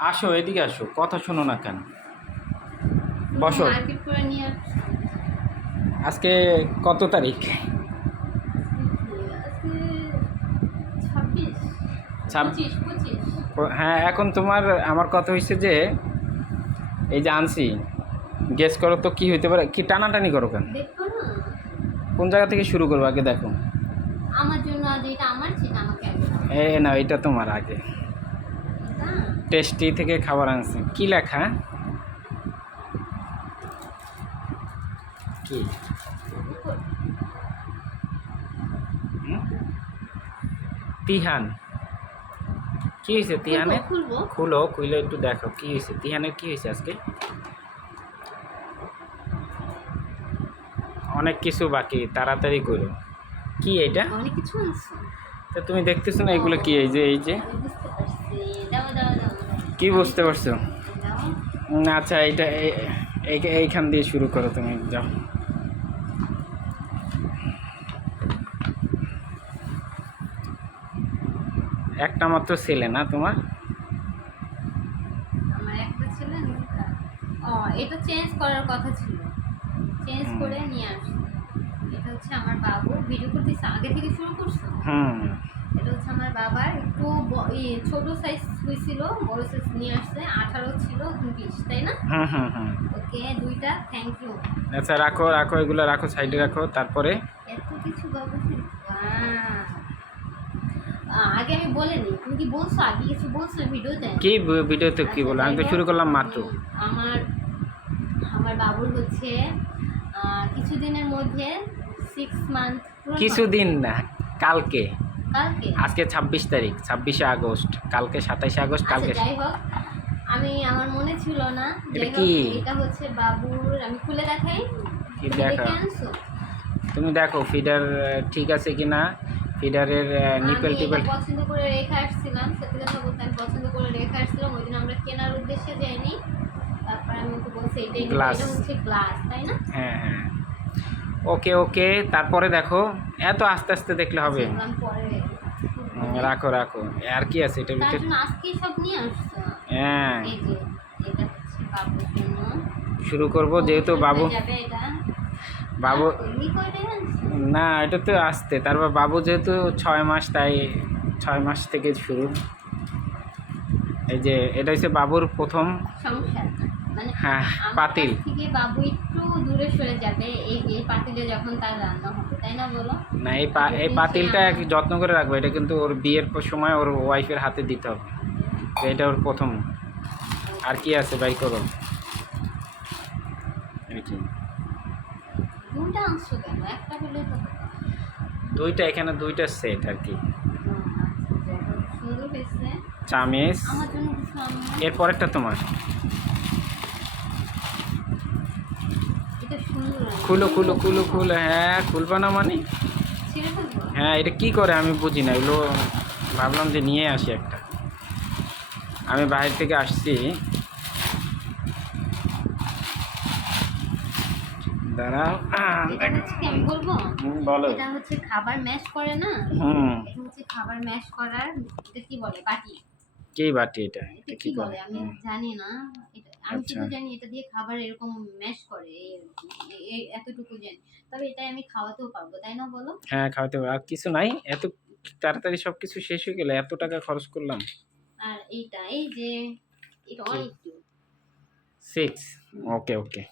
আসো এদিকে আসো, কথা শোনো না কেন? বসো। মার্কেট করে নিয়ে আসছি। আজকে কত তারিখ? আজকে 26 ছাব- 25 হ্যাঁ, এখন তোমার আমার কথা হয়েছে যে এই যে আনছি, গেস করো তো কি হইতে পারে, কি টানাটানি করো কেন? দেখো না, কোন জায়গা থেকে শুরু করবো আগে দেখো। আমার জন্য আজ এটা আমার, সেটা আমাকে আগে দাও। না, এটা তোমার আগে। এটা টেস্টি থেকে খাবার আনছি, কি লেখা? কি হুম? তিহান। কি হয়েছে তিহানে? খুলবো। খুলো, খুলে একটু দেখো কি হয়েছে তিহানের, কি হয়েছে আজকে? অনেক কিছু বাকি, তাড়াতাড়ি করো। কি এটা? অনেক কিছু আনছো। তা তুমি দেখতেছো না এগুলো কি? এই যে আমি বুঝতে পারছি। দাও দাও দাও দাও। কি বুঝতে পারছো? দাও। আচ্ছা, এইটা এইখান দিয়ে শুরু করো, তুমি যাও। একটা মাত্র ছেলে না তোমার? আমার একটা ছেলে দুটা। ও, এটা চেঞ্জ করার কথা ছিল, চেঞ্জ হুম। করে নিয়ে আসছি। এটা হচ্ছে আমার বাবু, ভিডিও করতেছে আগে থেকে শুরু করছো। হুম। এটা হচ্ছে আমার বাবার, একটু ছোট সাইজ হয়েছিল, বড় সাইজ নিয়ে আসছে। 18 ছিল, 20, তাই না? হুম হুম হুম। ওকে, দুইটা থ্যাংক ইউ। আচ্ছা, রাখো রাখো, এগুলো রাখো, সাইডে রাখো। তারপরে এত কিছু বাবু, আগে আমি বলিনি, তুমি কি বলছো? আগে কিছু বলছো ভিডিওতে? কি ভিডিওতে কি আচ্ছা, বলো? আমি তো যাই শুরু হোক, করলাম মাত্র। আমার আমার বাবুর হচ্ছে কিছুদিনের মধ্যে 6 মান্থ কিছুদিন না, কালকে। কালকে। আজকে 26 তারিখ, 26শে আগস্ট, কালকে 27শে আগস্ট, আচ্ছা, কালকে। যাই হোক, আমার মনে ছিল না। এটা যাই কি? হোক, এটা হচ্ছে বাবুর, আমি খুলে দেখাই। কি তুমি দেখা? দেখে আনছো? তুমি দেখো ফিডার ঠিক আছে কিনা, ফিডারের নিপেল আমি এটা টিপেল। পছন্দ করে রেখে আসছিলাম, সত্যি কথা বলতে আমি পছন্দ করে রেখে আসছিলাম। ওই দিন আমরা কেনার উদ্দেশ্যে যাইনি। তারপর আমি ওকে বলছি এটাই নিবো। গ্লাস। এটা হচ্ছে গ্লাস, তাই না? হ্যাঁ হ্যাঁ, ওকে ওকে। তারপরে দেখো, এত আস্তে আস্তে দেখলে হবে? আচ্ছা, আমি পরে রাখো রাখো। আর কি আছে এটার তার ভিতরে? জন্য আজকেই সব নিয়ে আসছো। হ্যাঁ, এই যে, এটা হচ্ছে বাবুর জন্য। শুরু করব যেহেতু অনুষ্ঠান বাবু। হয়ে যাবে এটা। বাবু তুমি কয়টাই আনছো? না, এটা তো আসতে, তারপর বাবু যেহেতু 6 মাস, তাই 6 মাস থেকে শুরু। এই যে এটা হচ্ছে বাবুর প্রথম। সংসার, মানে হ্যাঁ, আমার পাতিল। কাছ থেকে বাবু একটু দূরে সরে যাবে এই যে পাতিলে যখন তার রান্না হবে, তাই না বলো? না, এই পাতিলটা যত্ন করে রাখবো, এটা কিন্তু ওর বিয়ের সময় ওর ওয়াইফের হাতে দিতে হবে। তো এটা ওর প্রথম। আর কি আছে বাই করো। এই যে দুটা আনছো কেন? একটা হলে তো হতো। দুইটা, এখানে দুইটা সেট আর কি। আচ্ছা, যাই হোক, সুন্দর হয়েছে। চামিচ। আমার জন্য কিছু আনো। এরপর একটা তোমার। এটা সুন্দর। খুলো খুলো খুলো খুলো, হ্যাঁ খুলবা না মানে? ছিঁড়ে ফেলবো? হ্যাঁ, এটা কি করে আমি বুঝি না এগুলো। ভাবলাম যে নিয়ে আসি একটা, আমি বাইরে থেকে আসছি। দাঁড়াও। এটা হচ্ছে কি আমি বলবো? বলো। এটা হচ্ছে খাবার ম্যাশ করে না? হুম। এটা হচ্ছে খাবার ম্যাশ করার, এটা কি বলে, বাটি। কি বাটি এটা? এটা কি বলে আমি জানি না। এটা আমি আচ্ছা। শুধু জানি এটা দিয়ে খাবার এরকম ম্যাশ করে, এই এতটুকু জানি। তবে এটা আমি খাওয়াতেও পারবো, তাই না বলো? হ্যাঁ, খাওয়াতে হবে। আর কিছু নাই? এত তাড়াতাড়ি সব কিছু শেষ হয়ে গেলে, এত টাকা খরচ করলাম। আর এইটা, এই যে, এটা কি? অনেক 6। ওকে ওকে।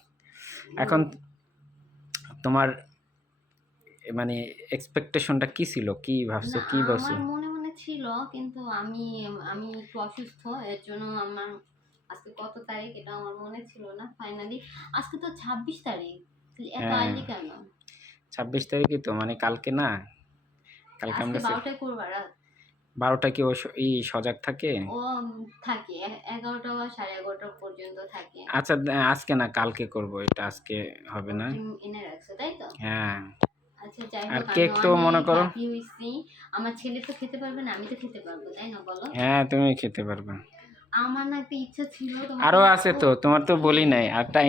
এখন তোমার মানে এক্সপেকটেশনটা কি ছিল? কি ভাবছো, না, কি বলছো? আমার মনে মনে ছিল, কিন্তু আমি আমি একটু অসুস্থ, এর জন্য আমার আজকে কত তারিখ এটা আমার মনে ছিল না। ফাইনালি আজকে তো 26 তারিখ, এত হ্যাঁ, আর্লি কেন? 26 তারিখই তো, মানে কালকে না? কালকে আজকে আমরা 12টায় করবা রাত? 12টা কি ও সজাগ থাকে? ও থাকে 11টা বা 11:30 পর্যন্ত থাকে। আচ্ছা, আজকে না, কালকে করব। এটা আজকে হবে না। তুমি এনে রাখছো, তাই তো? হ্যাঁ। আচ্ছা, যাই আর হোক, আমি কেক তো মনে অনেক করো। হ্যাপি হইছি। আমার ছেলে তো খেতে পারবে না, আমি তো খেতে পারবো, তাই না বলো? হ্যাঁ, তুমি খেতে পারবে। আমার না একটা ইচ্ছা ছিল আরো তোমাকে। আছে তো, তোমার তো বলি নাই, আরটা